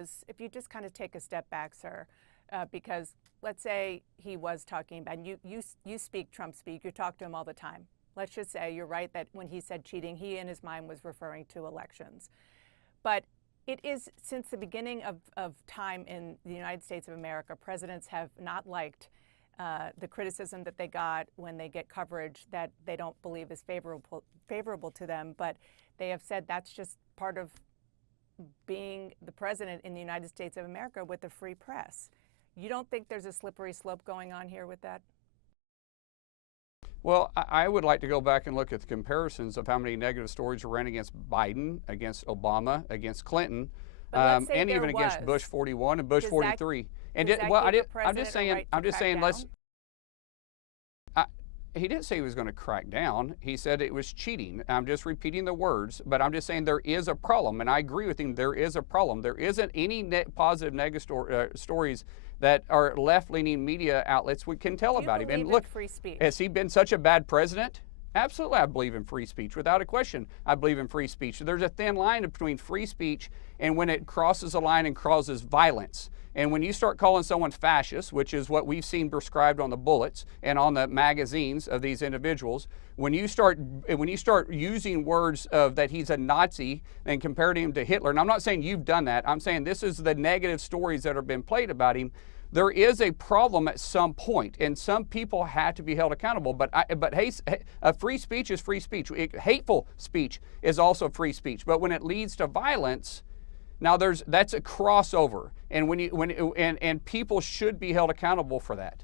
is, if you just kind of take a step back, sir, because let's say he was talking about, and you speak Trump speak, you talk to him all the time. Let's just say you're right that when he said cheating, he in his mind was referring to elections. But it is, since the beginning of time in the United States of America, presidents have not liked the criticism that they got when they get coverage that they don't believe is favorable to them, but they have said that's just part of being the president in the United States of America with a free press. You don't think there's a slippery slope going on here with that? Well, I would like to go back and look at the comparisons of how many negative stories ran against Biden, against Obama, against Clinton, and even against Bush 41 and Bush 43. And I'm just saying, he didn't say he was going to crack down. He said it was cheating. I'm just repeating the words, but I'm just saying there is a problem, and I agree with him. There is a problem. There isn't any positive negative stories that our left-leaning media outlets can tell about him. And look, free speech? Has he been such a bad president? Absolutely, I believe in free speech. Without a question, I believe in free speech. There's a thin line between free speech and when it crosses a line and causes violence. And when you start calling someone fascist, which is what we've seen prescribed on the bullets and on the magazines of these individuals, when you start using words of that he's a Nazi and comparing him to Hitler, and I'm not saying you've done that, I'm saying this is the negative stories that have been played about him. There is a problem at some point, and some people have to be held accountable. But free speech is free speech. Hateful speech is also free speech. But when it leads to violence, now that's a crossover, and and people should be held accountable for that.